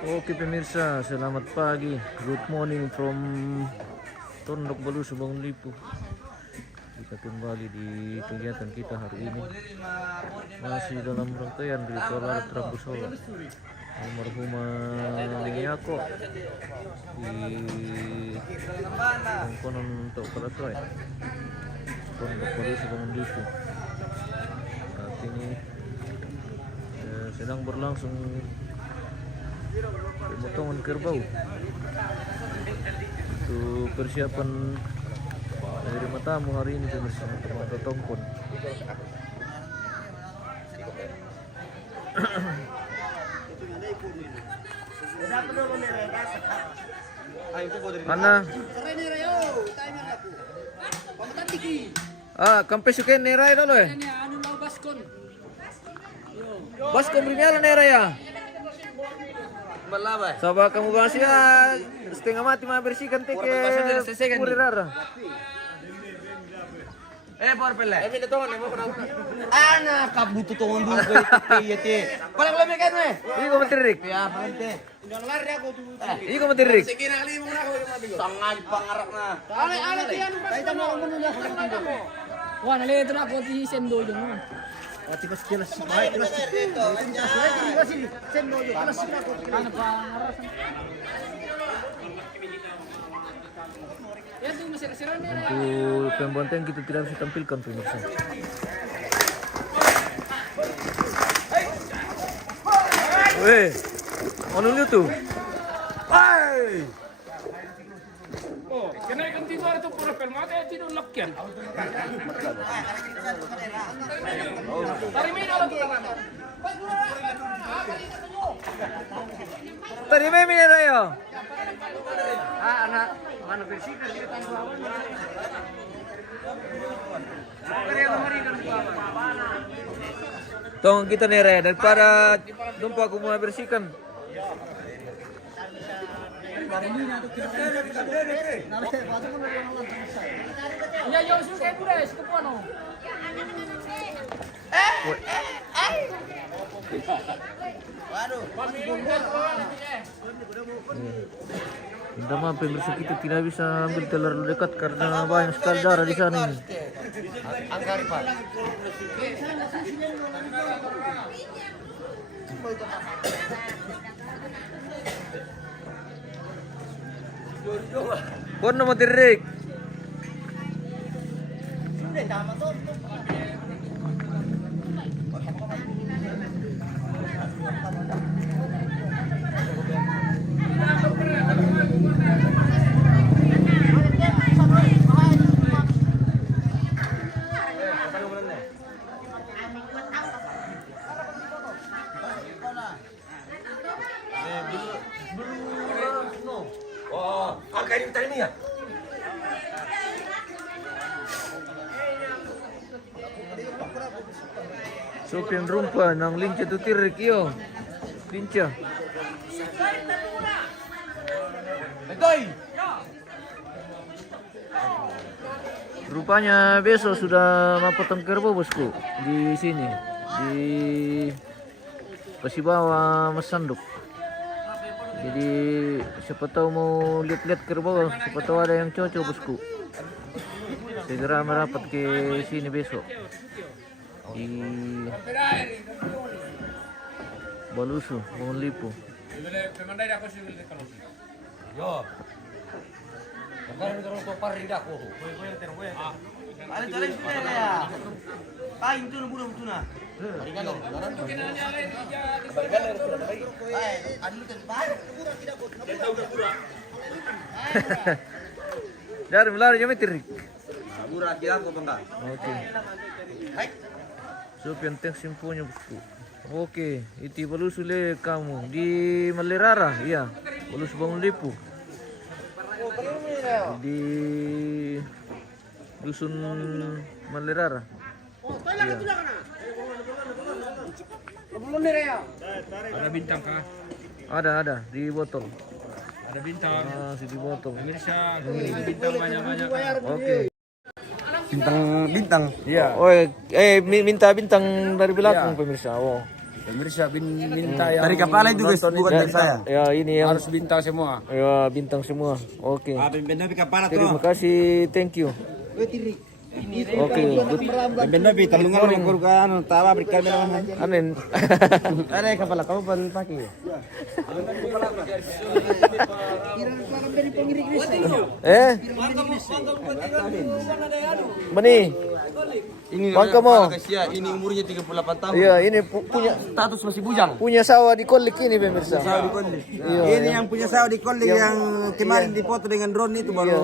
Oke pemirsa, selamat pagi. Good morning from Tondok Balu, Subang Lipu. Kita kembali di kegiatan kita hari ini. Masih dalam rangkaian ritual adat Rabu Sholat almarhumah Yako di Pangkonan untuk Kalaswai, Tondok Balu, Subang Lipu. Saat ini sedang berlangsung pemotongan kerbau untuk persiapan menerima tamu hari ini bersama teman Tongkon. Mana? Kampe suke nerai dulu eh. Baskon berinya nerai ya. Coba kamu bahas ya setengah mati mah bersihkan teke kurirara. Por pele. Mira tongan mo pernah. Ana kabuto tongan dulu ko ite. Palang lami kan me. Iko matirik. Ya, pante. Iko matirik. Sige na limo na ko yung sangal pangarap na. Ale tiyan pa. Dai tamo mo niya. Wah, nalito na ako si Sendo yun. Tikas kilas si bahay, tikas dito. Tikas si Sendo yun. Tikas na ko. Ano pa? Yan tuh masih Untuk pembantu yang kita tidak bisa tampilkan pemirsa. Weh, mana lu tuh? Hai. Oh, kenaikan tiba itu pura permata tidak lakian. Tari main ala tuh. Tadi main ya? Anak mana bersihkan di tangga awan. Tong kita nere daripada dumpa aku mau bersihkan. Ya, yo suka pura, suka puano. Waduh, Minta maaf pemirsa, kita tidak bisa ambil terlalu dekat karena banyak sekali darah di sana ini. angkari Pak. Kau nama tirik. Oh, angkari tadi ni ya. Sopian rumpa nang linca tu tirik yo. Linca. Betul. Rupanya besok sudah mapotong kerbau bosku di sini di Pasibawa Masanduk. Jadi siapa tahu mau lihat-lihat kerbau, siapa tahu ada yang cocok bosku. Segera merapat ke sini besok di Balusu, Bangun Lipu. Yo. Sekarang kalau kau parida ko. Ano jalan sila ya? Kain tu na bulan tu na. Galer. Dari melari jam tirik. Murah kira ko bangga. Oke. Sopian teng simpunya bosku. Oke, itu Balusu le kamu di Malerara, iya. Balusu Bangun Lipu. Di dusun Malerara. Iya. Ada bintang kah? Ada di botol. Ada bintang. Masih di botol. Pemirsa, bintang banyak-banyak. Oke. Bintang. Iya. Oh, minta bintang dari belakang pemirsa. Oh. Pemirsa minta yang Dari kepala itu guys, nonton bukan ini. dari saya. Ya ini yang harus bintang semua. ya bintang semua. Oke. Benda kepala Terima kasih, thank you. Oke, good. Benda talungan orang kurgan, tawa berikan benda. Anen. Ada kepala kamu pun pakai. Mani. Ini Bangka mo. Ini umurnya 38 tahun. Iya, ini punya Status masih bujang. punya sawah di Kolik ini pemirsa. Sawah di Kolik. Iya, Ini yang punya sawah di Kolik yang kemarin dipoto dengan drone itu baru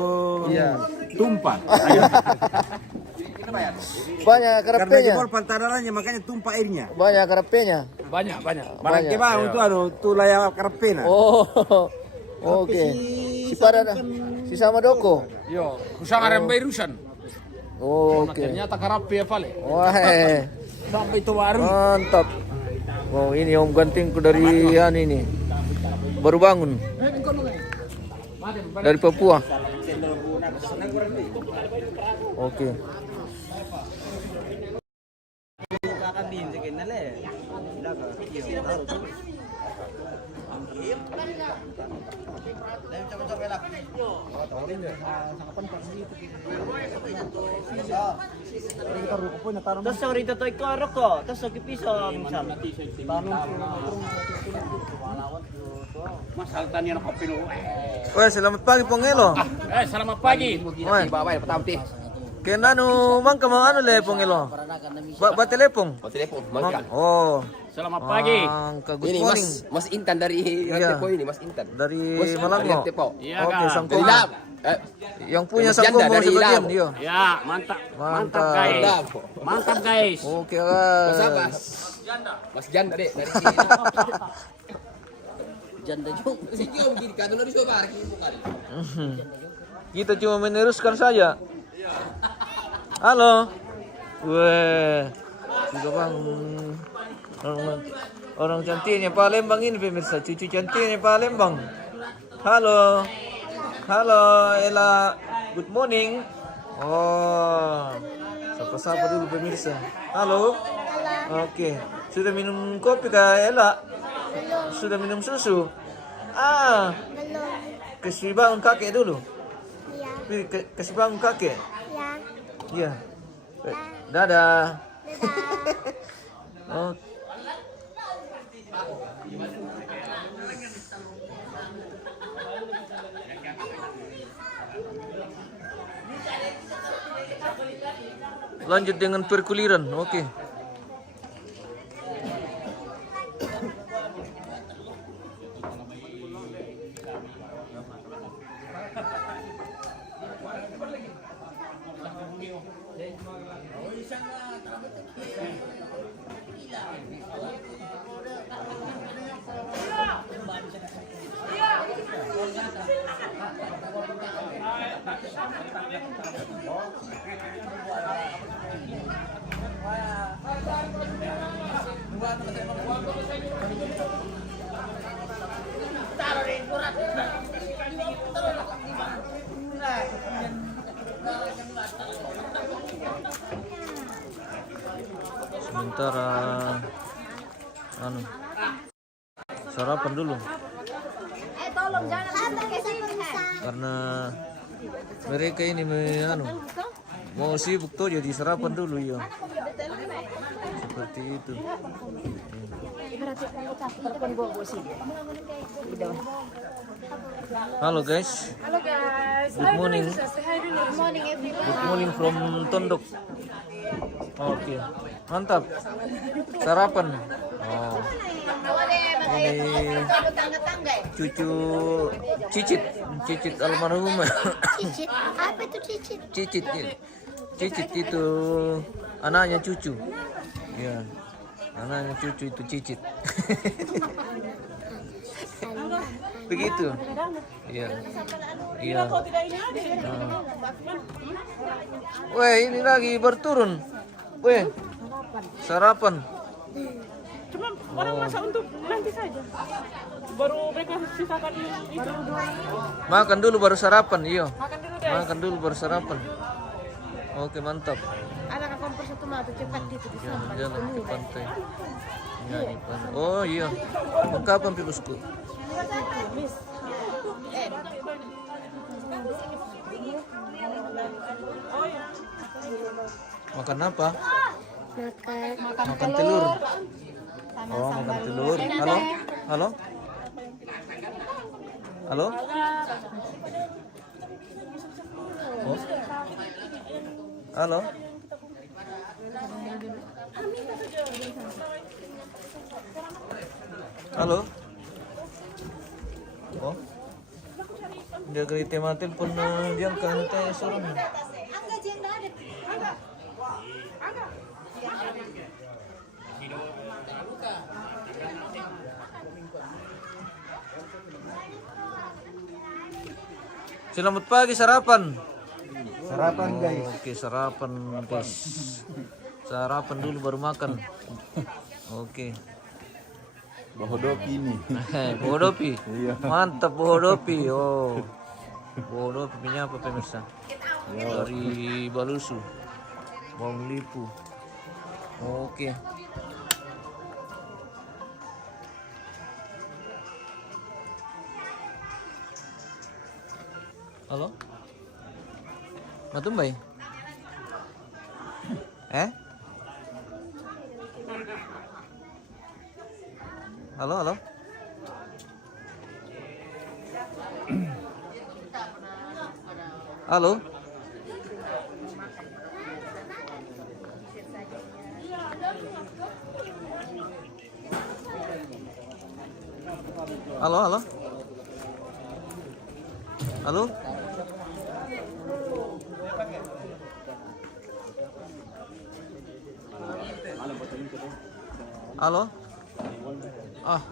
tumpah. Banyak Karena karapenya. jebol pantarannya makanya tumpah airnya. Banyak karapenya. Banyak. Barang kebang itu tuh layak karpena. Oh. Oke. Si pada si sama Doko. Yo, kusang arem bayrusan. Oke. Ternyata karapi ya pale. Wah. Sampai itu baru. Mantap. Wow, ini om gantingku dari ini. Baru bangun. Dari Papua. Oke. Terus sorry to ikoro ko, terus sa piso minsan. Masaltan yan ako pinu. Wah, selamat pagi Pongelo. Selamat pagi. Wah, Babay patawti. kena nu mangka mang ano le Pongelo. Ba telepon. Telepon, Oh. Selamat pagi. Mangka good Ini morning. Mas Intan dari Iya. Rantepo ini, Mas Intan. Dari Bos, Malango. dari Rantepo. Iya Oke, kan. Sangkomo. Dari Lab. Yang punya Mas Janda Sangkomo dari sebagian, Labo. iya. Ya, mantap. Mantap Mantap. guys. Lab. Mantap guys. Oke, Mas apa? guys. Mas Janda deh dari sini. Janda jung. Sige, begini kan dulu disuruh balik bukan. Kita cuma meneruskan saja. Halo. Weh. Juga bang. Orang cantiknya Palembang ini pemirsa. Cucu cantiknya Palembang. Halo. Halo Ella. Good morning. Oh. Sapa-sapa dulu pemirsa. Halo. Oke. Sudah minum kopi kah Ella? Sudah minum susu? Ah. Kasih bangun kakek dulu. Kasih bangun kakek. Iya. Dadah. Oh. Lanjut dengan perkuliran. Oke. Sementara sarapan dulu Tolong jangan pakai sini. karena mereka ini mau sibuk tuh jadi sarapan dulu ya. Seperti itu. Halo guys. Halo guys. Good morning. Good morning everyone. Good morning from Tondok. Oke. Mantap. Sarapan. Oh. Ini cucu Cicit almarhumah. Cicit. Apa itu cicit? Cicit itu anaknya cucu. Ya. Anaknya cucu itu Cicit. Begitu. Iya. Iya. Weh, ini lagi berturun. Weh. Sarapan. Cuma orang masak untuk nanti saja. Baru mereka sisakan itu. Makan dulu baru sarapan, iya. Makan dulu guys. Makan dulu baru sarapan. Oke, mantap. Anak kompor satu mah cepat gitu. Jalan ke pantai. Nyanyi pa. Oh iya. Magkapan pi bosku? Makan apa? Makan telur. Oh, makan telur. Halo? Halo? Halo? Oh. Halo? Halo? Oh? Dia kali tema telepon dia kan tanya suruh. Selamat pagi sarapan. Sarapan guys. Oke, sarapan guys. Sarapan dulu baru makan. Oke. Bohodopi nih. Bohodopi. Iya. Mantap bohodopi. Oh. Bohodopi punya apa pemirsa? Dari Balusu. Bawang lipu. Oke. Halo? Matumbay? Halo, halo? Halo? Halo, halo? Halo? Halo? Ah.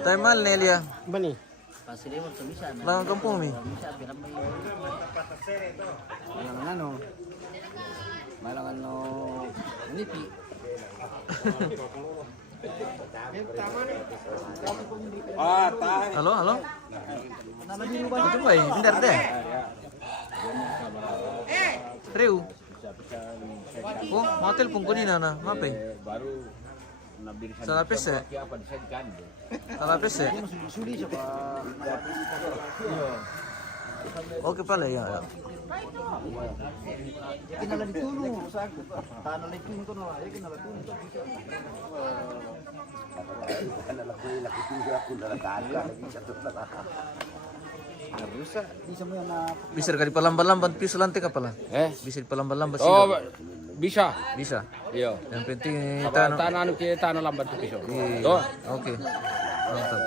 Taimal Nelia. Bani. Lang kampung mi. Malangan no nipi. Halo, halo. Itu baik, bentar deh. Riu. Oh, mau telepon ko din na. Mape. Salah pes ya? Salah pes ya? Oke pala ya. Bisa kali palamban-lamban piso lantai kapala? Bisa palamban-lamban sih. Oh, bisa. Bisa. Iya. Yang penting Tanah kita tanah lambat tuh pisau. Tuh. Oke. Mantap.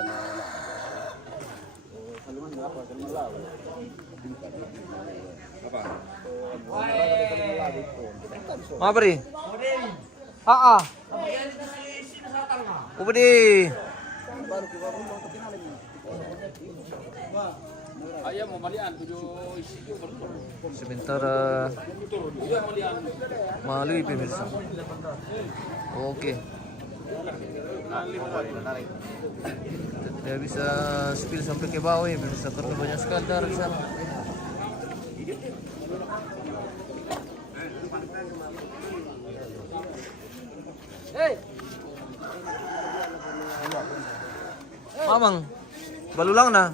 Apa beri? Ubedi. Ayah mau malian tujuh. Sebentar malu pemirsa. Oke. Tidak bisa spill sampai ke bawah ya pemirsa karena banyak sekali darah di sana. Mamang, balulang na.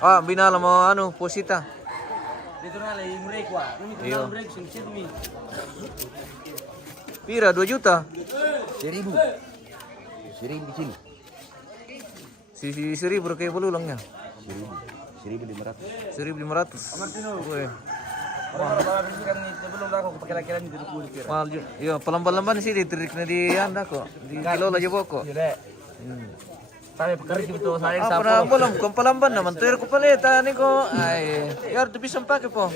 Ah, binala mo ano, posita. Dito na lang yung break wa. Iyo. Break sing mi. Pira 2 juta. 1.000. 1.000 di sini. Si 1.000 kayak balulangnya. 1.500. 1.500. Weh. Para bisikan ni belum lah aku pakai laki-laki di kulit kira. Mahal juga. Iya, pelan-pelan sih diterik na di anda kok. Di kilo aja pokok. Iya deh. Tapi pekerja betul saya Apa na bolong kung palamban naman tuir ko paleta ni ko. Ay, yar tu bisa pakai po.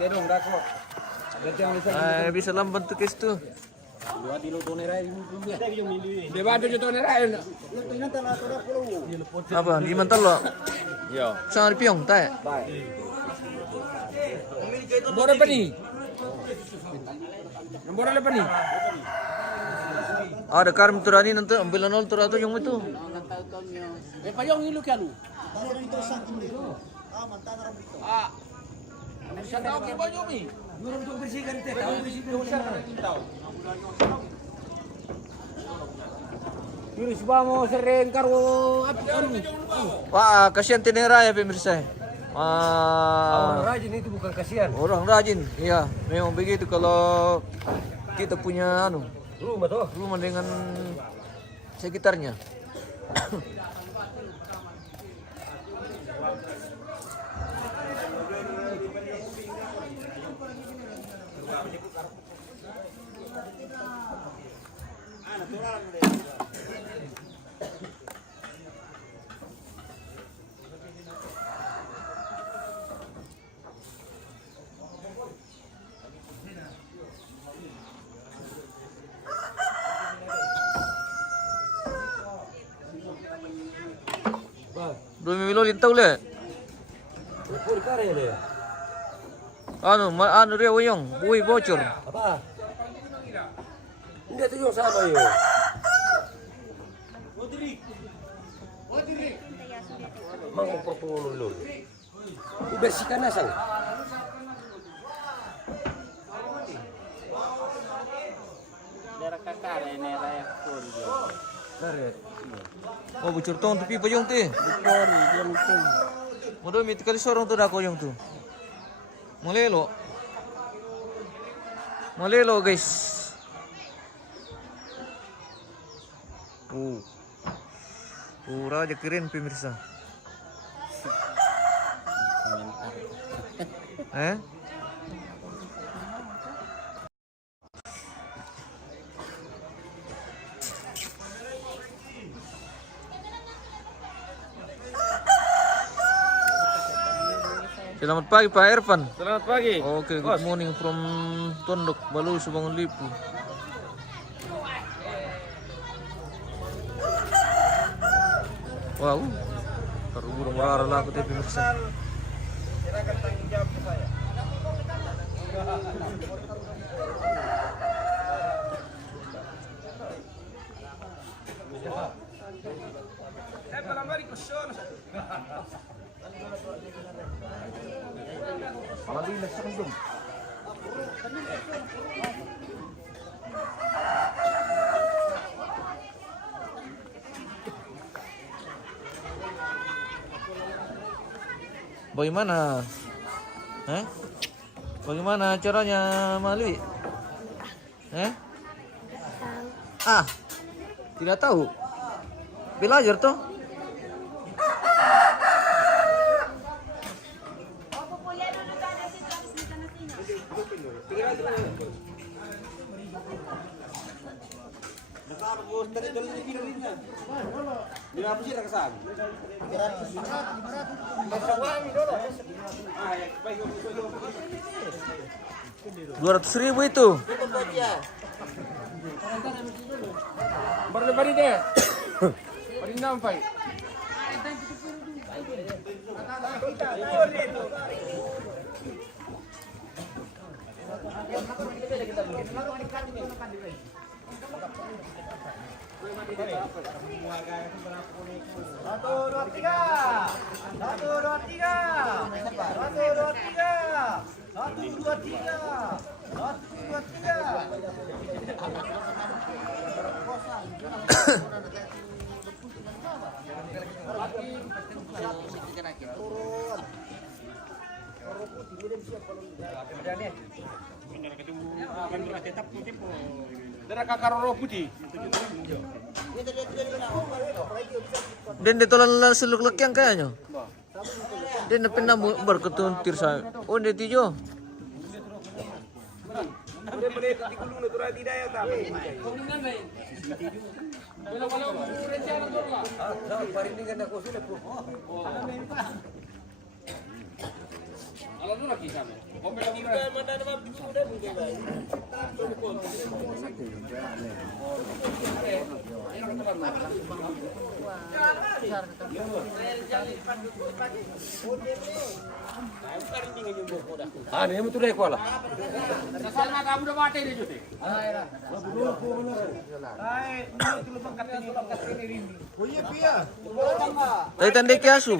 Terong dah kok. Ay, bisa lamban tu kes tu. Di ba dito na rin? Apa? Di mantalo. Yo. Sangat piong tay. Bora pa ni? Bora pa ni? Ada karim turani nanti ambil nol turato yung itu. Eh payong ilo kya lu? Siya daw kay ba mi? Belum tu bersihkan teh. Tahu bersihkan usah tahu. Yunus ba mo sering karo Wah, kasihan tinira ya pemirsa. Orang rajin itu bukan kasihan. Orang rajin, iya. Memang begitu kalau kita punya Rumah tuh. rumah dengan sekitarnya. Dua milo lintau le. Pur kare deh. Anu dia uyong, bui bocor. Apa? Enggak tuh yang sama yo. Mau perpuluh dulu. Bersihkan asal. Oh, bocor tong tu pipa yung ti. Mo do mit kali sorong tu dako yung tu. Malelo. Malelo guys. Raja keren pemirsa. Selamat pagi Pak Irfan. Selamat pagi. Oke, good morning from Tondok Balu Subang Lipu. Wow, burung merara lah aku tapi pemirsa. Silakan tanggung jawab ke saya. Bagaimana? Bagaimana caranya Mali? Tidak tahu. Belajar toh? $200.000 itu. Baru bari deh. Bari nampai. Satu, dua, tiga. Satu, dua, tiga. Satu, dua, tiga. Satu, dua, tiga. Satu, dua, tiga. Dara kakaroro putih. Dan ditolan lang suluk lakyang kayaknya. Dan napin na berketuntir sa. Oh, dito jo. Ini betul deh kuala. Tay tanda kaya asu.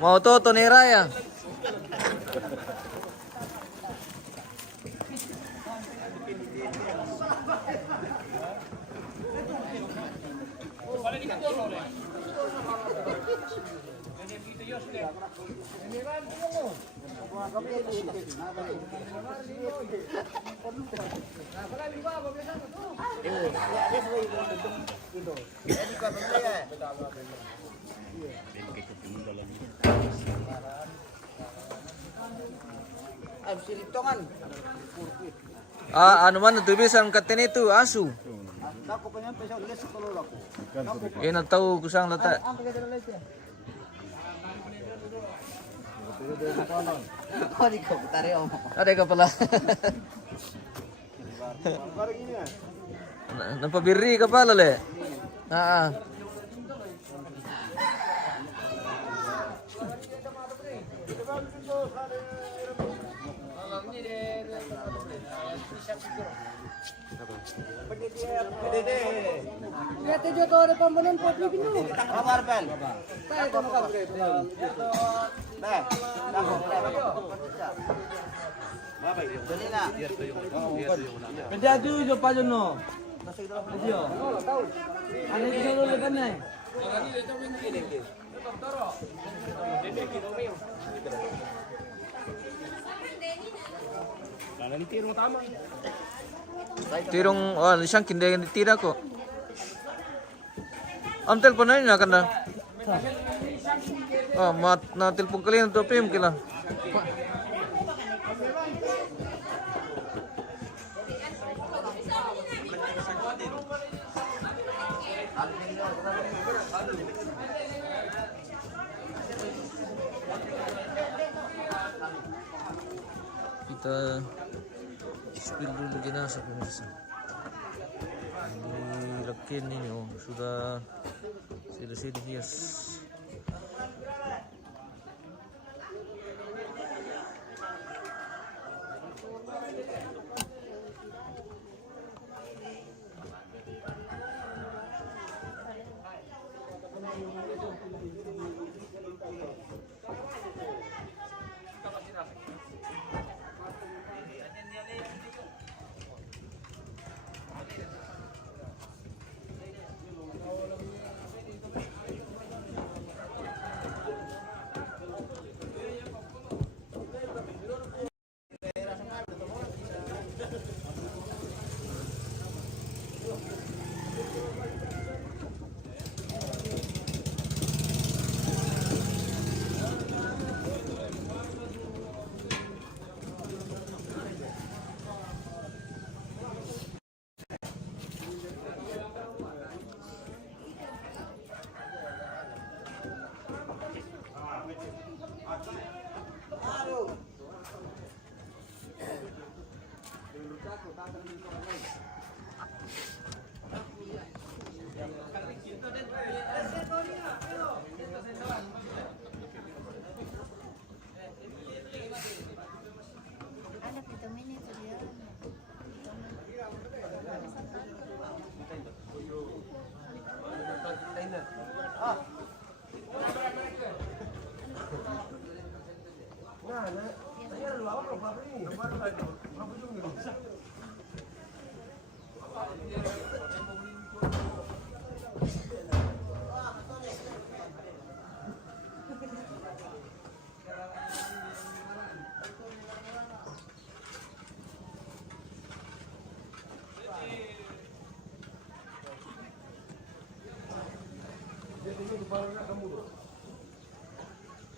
Mau to tonera ya. Ano man tubisan katin itu asu. Ina tahu kusang lata. Ada ka pala. Napabiri ka pala le. Penjaju jo pajono. Video. Ane dulu lekan nih. Tirong siyang kindagan tira ko. Am telepon na niya kanda. Mat na telepon kali na to PM kila. Kita spill dulu jenazah pemirsa. Ini lekin ini sudah selesai dihias. Ada vitamin itu dia.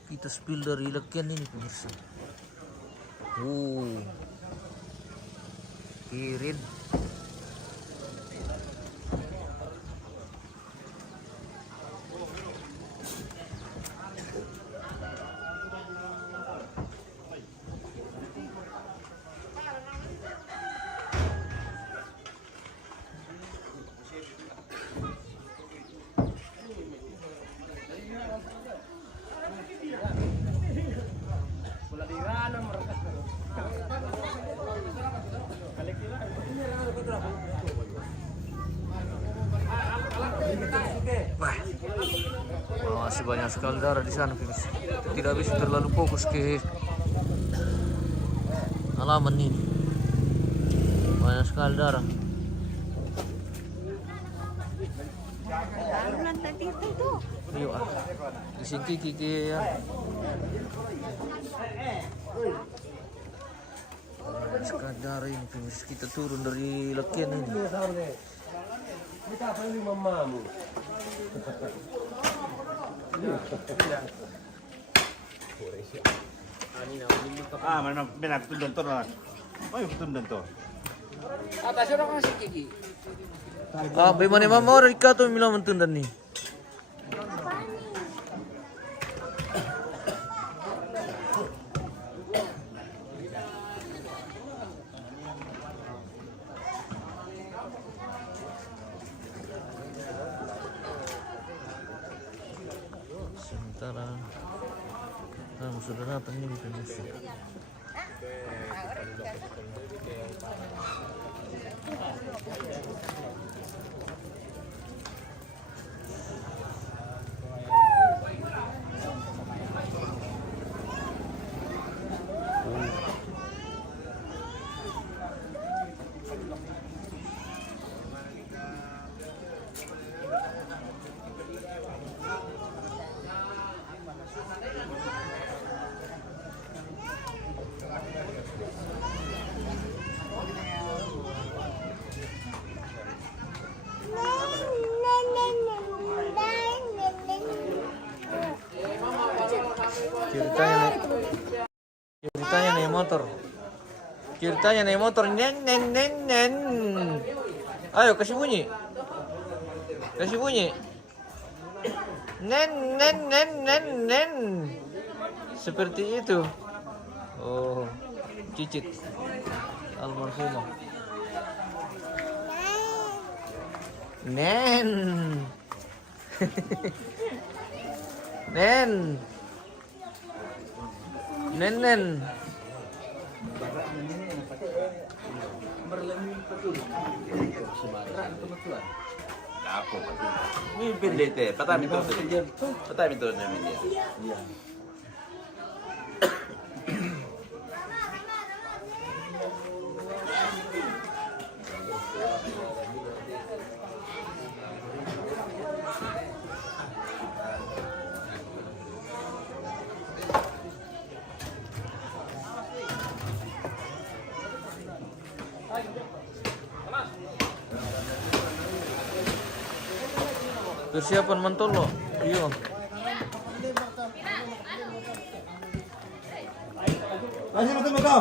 Kita spill dari lekian ini pemirsa. Kirin. Wah, masih banyak sekali darah di sana, pemirsa. Tidak bisa terlalu fokus ke halaman ini. Banyak sekali darah. Taruhan tadi itu. Yuk, disingki kiki ya. Banyak sekali darah ini, pemirsa. Kita turun dari lekian ini. Mana benar tundon to na. Ay, tundon to. Atas orang kasih gigi. Bagaimana mama orang ikaw bilang mentundan nih? Sementara sudah datang ini pemirsa. Ceritanya naik motor. Ceritanya naik motor. Nen. Ayo kasih bunyi. Kasih bunyi. Nen. Seperti itu. Oh, cicit almarhumah. Nen. Nen. Ako. Ni pendete, patami to. Patami to na minit. Persiapan mantolo. Iya. Masih betul.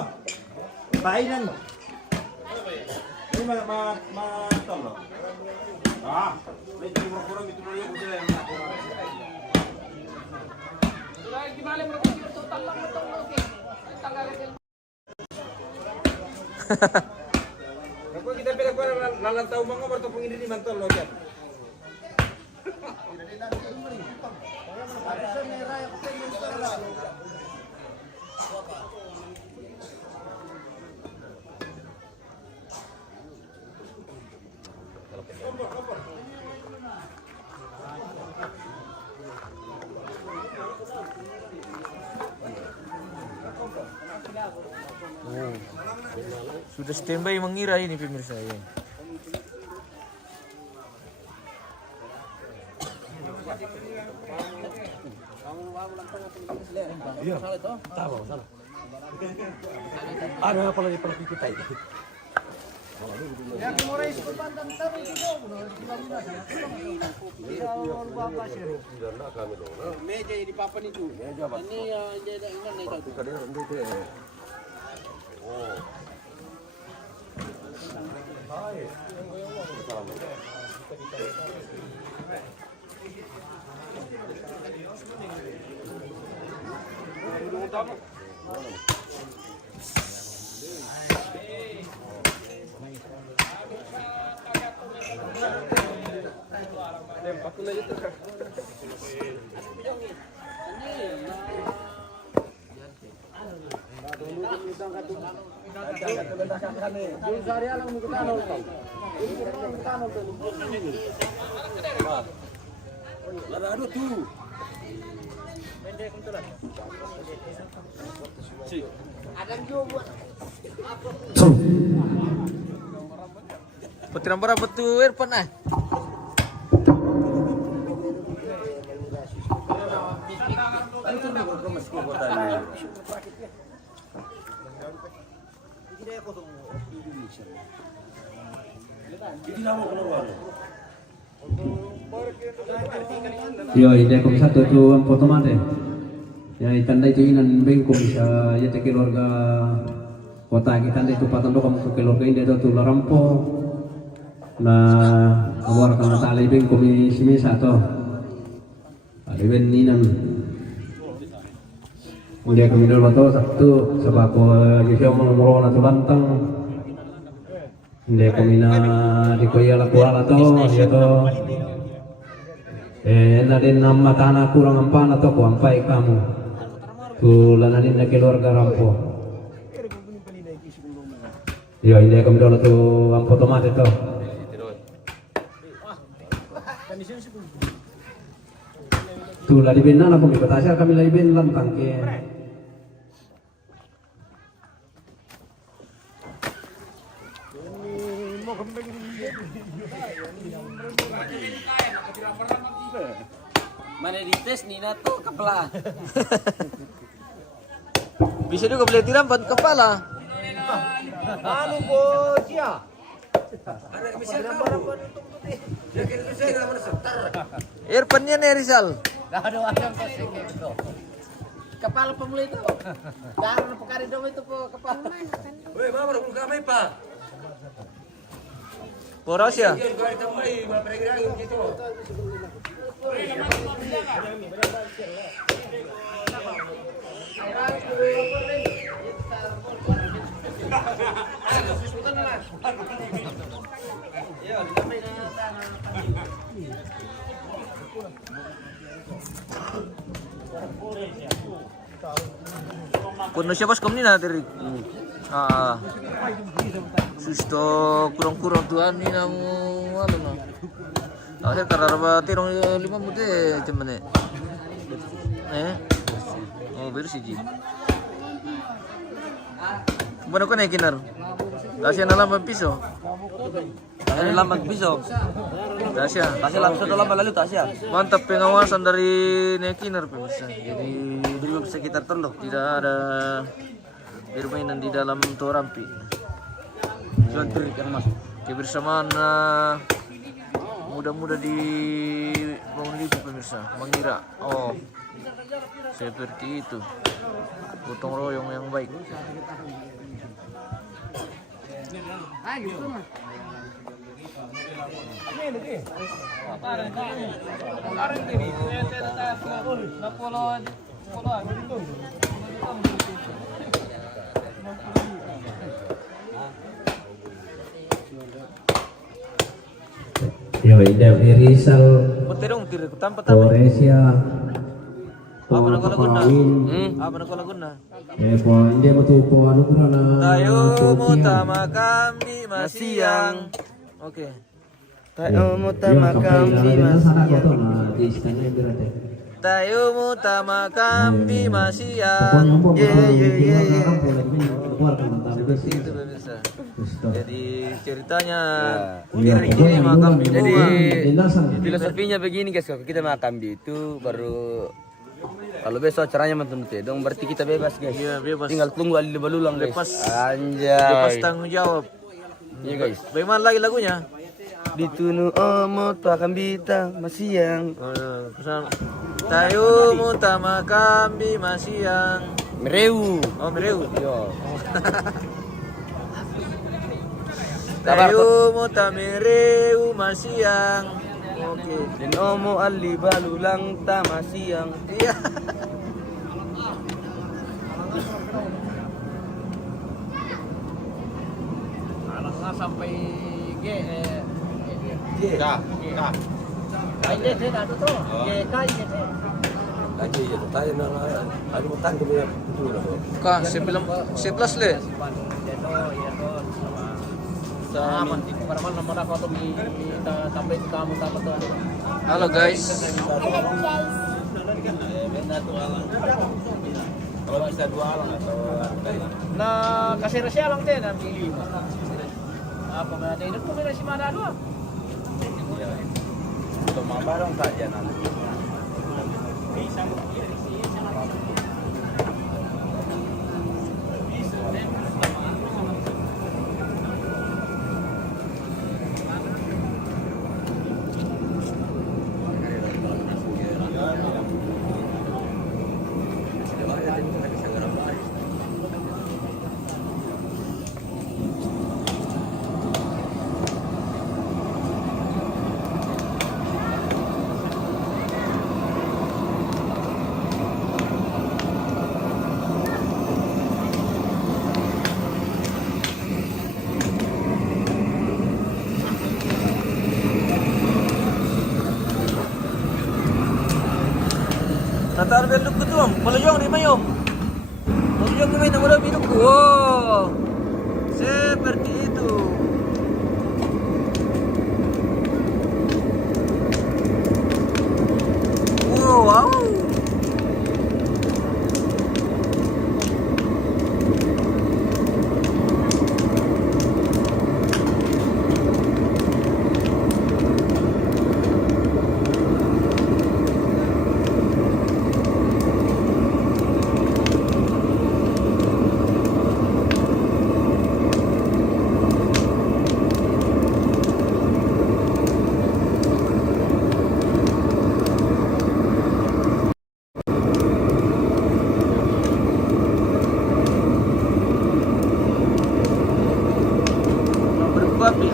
Bainan. Ini tolo. Medyo kurang itu dulu yung sila. Gimana mereka itu tambang betul oke. Tanggal Ako kita pila ko lalantaw mga barto pong hindi man tolo yan. Oh. Sudah standby mengira ini pemirsa ya. Iya. Tahu, salah. Ada apa lagi kita ini? Meja di papan itu. Ini yang jadi mana itu? Petiran berapa tuh Irfan ah? Yo, ide kom satu tu ang foto mate. Ya, itanda itu inan bengkom bisa ya te keluarga kota kita itu patando kamu ke keluarga ini tu larampo. Na awar kana tali bengkom simi satu. Ada ben inan. Udah kami dulu bato satu sebab ko yusyo moro na tulantang. Inde kami na di koya la kuala to dia to. Nadin nama tanah kurang empan atau ku ampai kamu. Tulananin na keluarga rampo. Yo, ini kami dulu tu ampo tomat itu. Tu lagi benar aku mikir kami lagi benar tangke. Mana dites nih nato kepala. Bisa juga beli tiram ban kepala. Anu bos ya. Irfannya nih Rizal. Kepala pemula itu. Darah pekari dong itu kepala. Woi, mama udah kami pak. Poros ya? Kuno siapa sekom ni nanti Rik? Susto kurang-kurang tuan ni namu ano na. Saya karena tirong 5 mute cuman oh bersih ji. Mana kau naikin nar? Tasya na lamang piso. Ini lambat pisau. Tasya. Tasya langsung lambat lalu Tasya. Mantap pengawasan dari Nekinar pemirsa. Jadi Belum sekitar teluk. tidak ada permainan di dalam Torampi. Jontrik yang masuk. Kebersamaan muda-muda di Bangun Lipo pemirsa mengira seperti itu gotong royong yang baik. Yo, ide Rizal. Petirong tir tanpa Koresia. apa nak laguna? Apa nak laguna? Po inde mo tu po anu kurana. Tayo mutamakam di Masiang. Oke. Tayo mutamakam di Masiang. Tayo mutamakam di Masiang. Seperti itu pemirsa. Jadi ceritanya kiri makam di Jadi Muang. filosofinya begini guys, kalau kita makan itu baru kalau besok acaranya menurut dong berarti kita bebas guys. Iya bebas. Tinggal tunggu Ali Balulang guys. Lepas Anjay. tanggung jawab. Iya guys. Bagaimana lagi lagunya? Ditunu omo takambita masiang. Tayo mo tama kambi masiyang. Mereu. Oh, mereu. Yo. Tayo mo tamereu masiyang. Oke. Den omo ali balulang tamasiang. Iya. Sampai G Dah, dah. IDT ada tuh GK IDT Ka, sebelas le. sa mantik para man naman ako itong tambay kamu tama to. Halo guys. Kalau bisa 2 alang atau Na kasirasya lang din ang lima. Apa man natin ito may si Manalo. untuk mabarong saja nanti. Tatar belok ke tuang, melayong di mayom. Melayong di mayom, mula minum. Wow, seperti itu. Wow. Berbabi.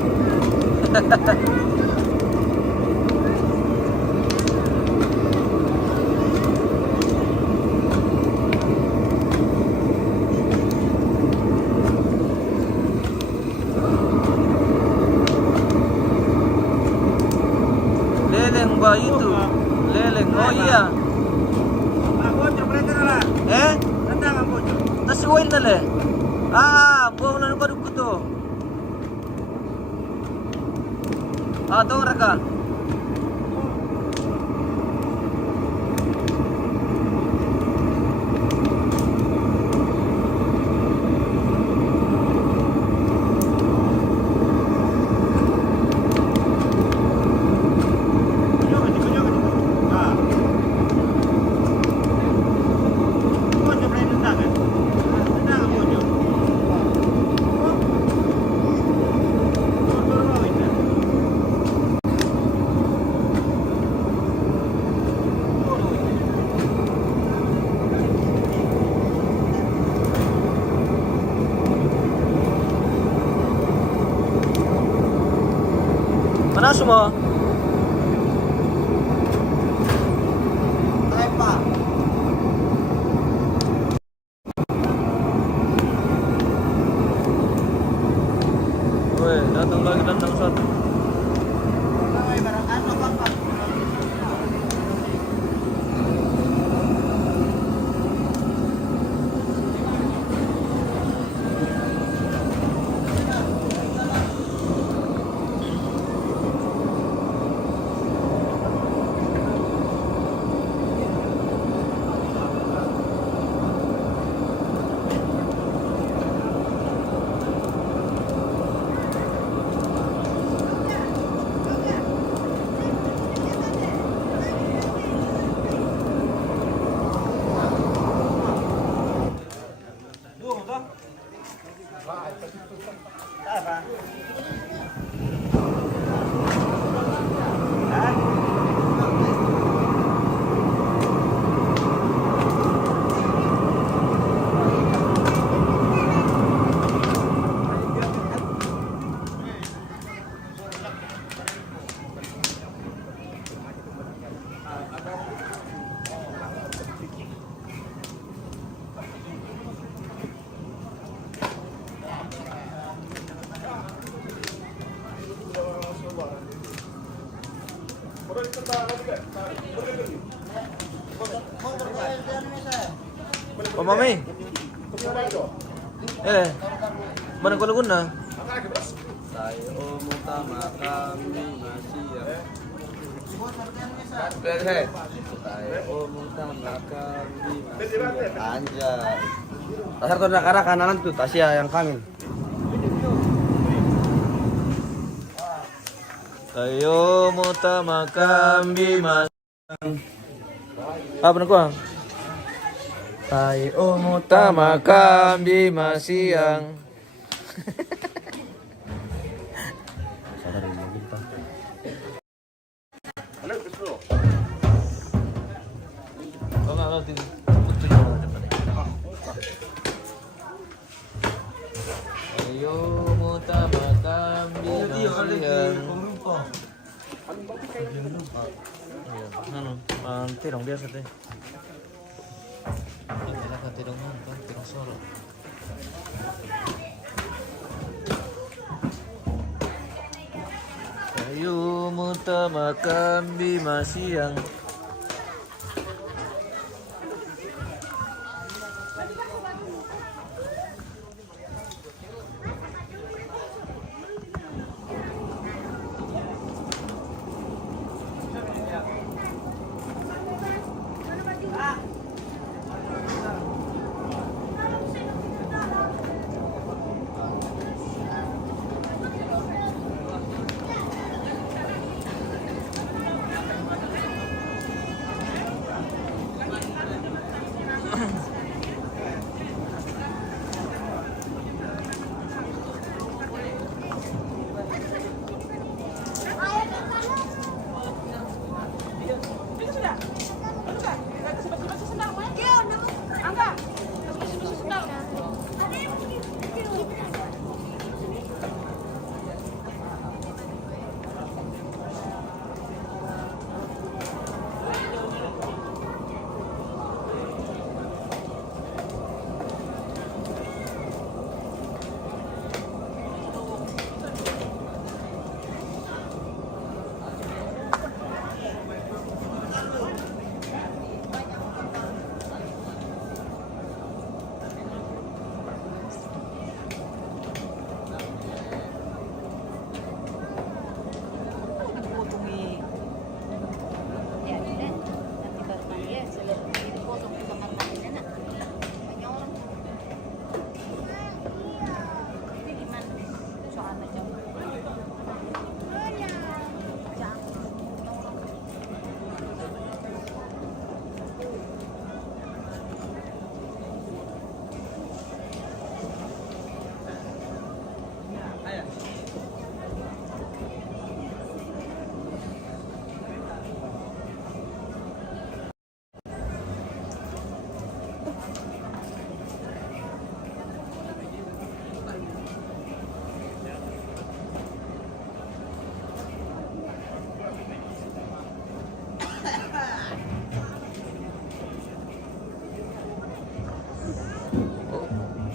Leleng ba itu? Leleng. Oh iya. Eh? Nasi oil na le. Buang na baru ko to. Tahu raka. Mana semua? Weh, datang lagi datang satu. Oh mami. Mana kau guna? Tayo mutama kami masih ya. Tayo mutama kami masih ya. Anjay. Pasar tuh ke arah kanan tuh Tasya yang kami. Tayo mutama kami mas. Apa nak kau? Tayo mutama kami masiang. Ayo mutama kami masiang. Tirong biasa teh. Ini kan tirong apa? Tirong solo. Ayo mutama kami masiang.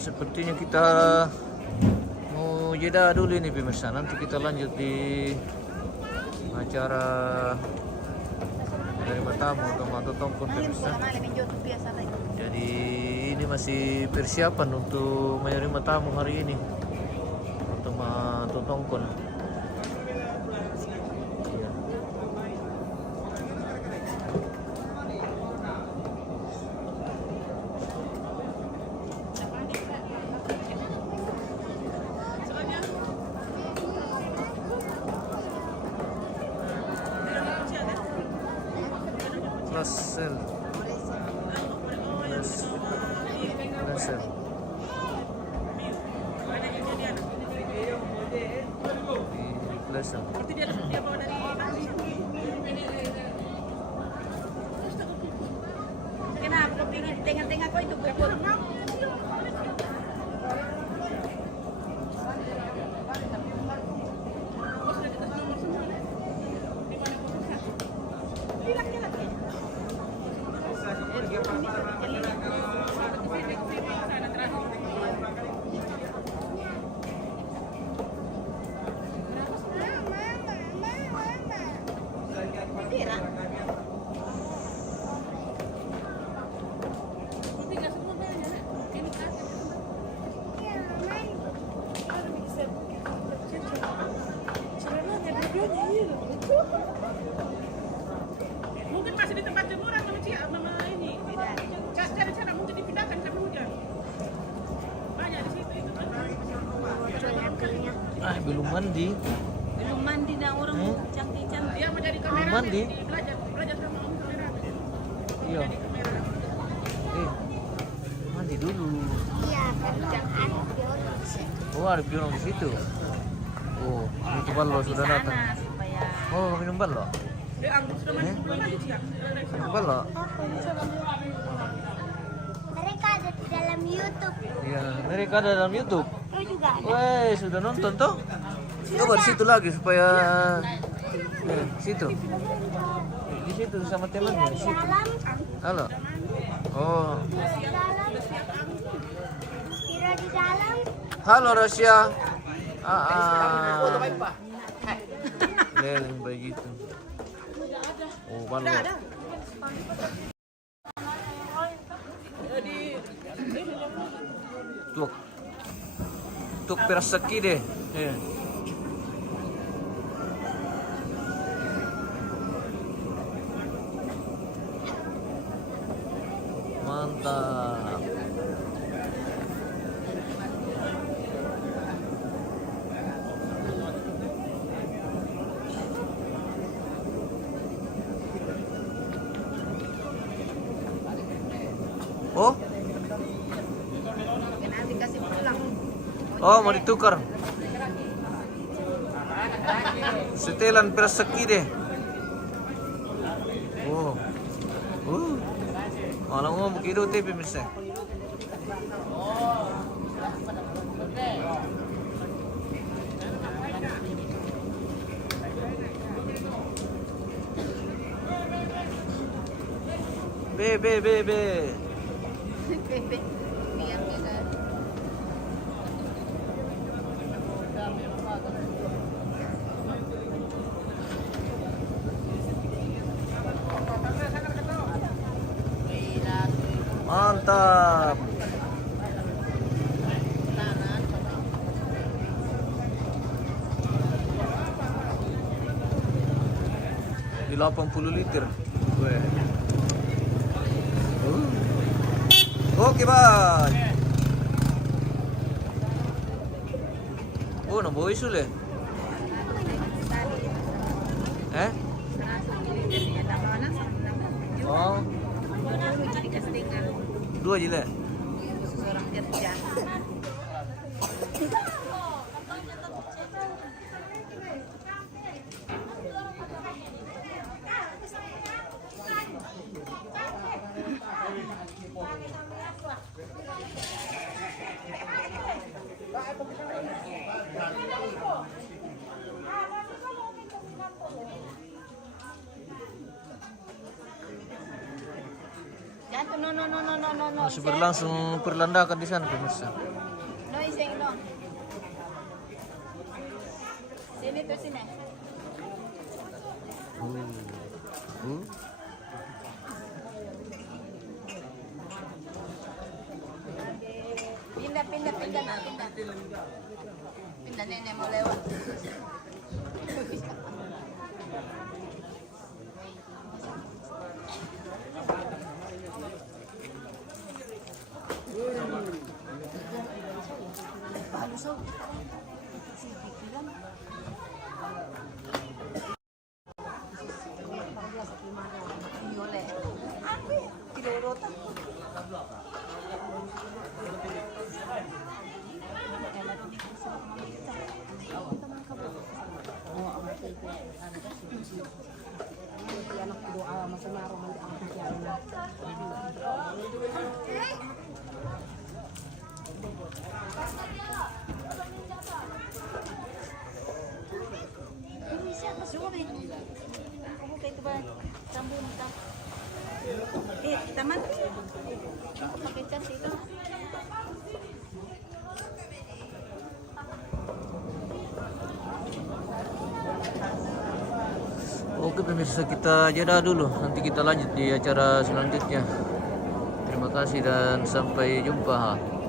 Sepertinya kita mau jeda dulu ini pemirsa. Nanti kita lanjut di acara menerima tamu atau tongkon pemirsa. Jadi ini masih persiapan untuk menerima tamu hari ini untuk tongkon. Laser. Laser. biasa. Berarti dia bawa dari Malaysia. Kenapa kau pilih di tengah-tengah kau itu bubur? Mungkin masih di tempat jemuran mama ini. Cari cara mungkin dipindahkan ke hujan. Banyak di situ itu. Belum mandi. Belum mandi dah orang cantik-cantik. Dia mau jadi kamera. Belum mandi. Belajar sama om kamera. Iya. Mandi dulu. Iya, kerjaan biolog sih. Oh, ada pion di situ. Oh, itu ballo sudah datang. Supaya Oh, minum ballo. Dia anggap sudah mandi belum mandi siap. Minum ballo. mereka ada di dalam YouTube. Iya, mereka ada dalam YouTube. Kau juga ada. Weh, sudah nonton toh? Coba di situ lagi supaya situ. Di situ sama temannya di situ. Dalam, Halo. Oh, di dalam, Kira di dalam. halo Rasya. Leleng begitu. Oh, ballo. Tuk perseki deh. Mantap. Oh, Nanti kasih pulang. oh mau ditukar. Setelan perseki deh. Oh, malah mau begitu tapi bisa. Be. Biar kita. Mantap. Di 80 liter. Weh. Oke, Bang. Oh, nambah isu le. Oh, dua je le. Seorang kerja. Jangan no. Masih berlangsung perlandakan di sana pemirsa. No iseng no. Sini tuh sini. Pindah nak. Pindah nenek mau lewat. Taman. Pakai cas itu. Oke pemirsa, kita jeda dulu. Nanti kita lanjut di acara selanjutnya. Terima kasih dan sampai jumpa.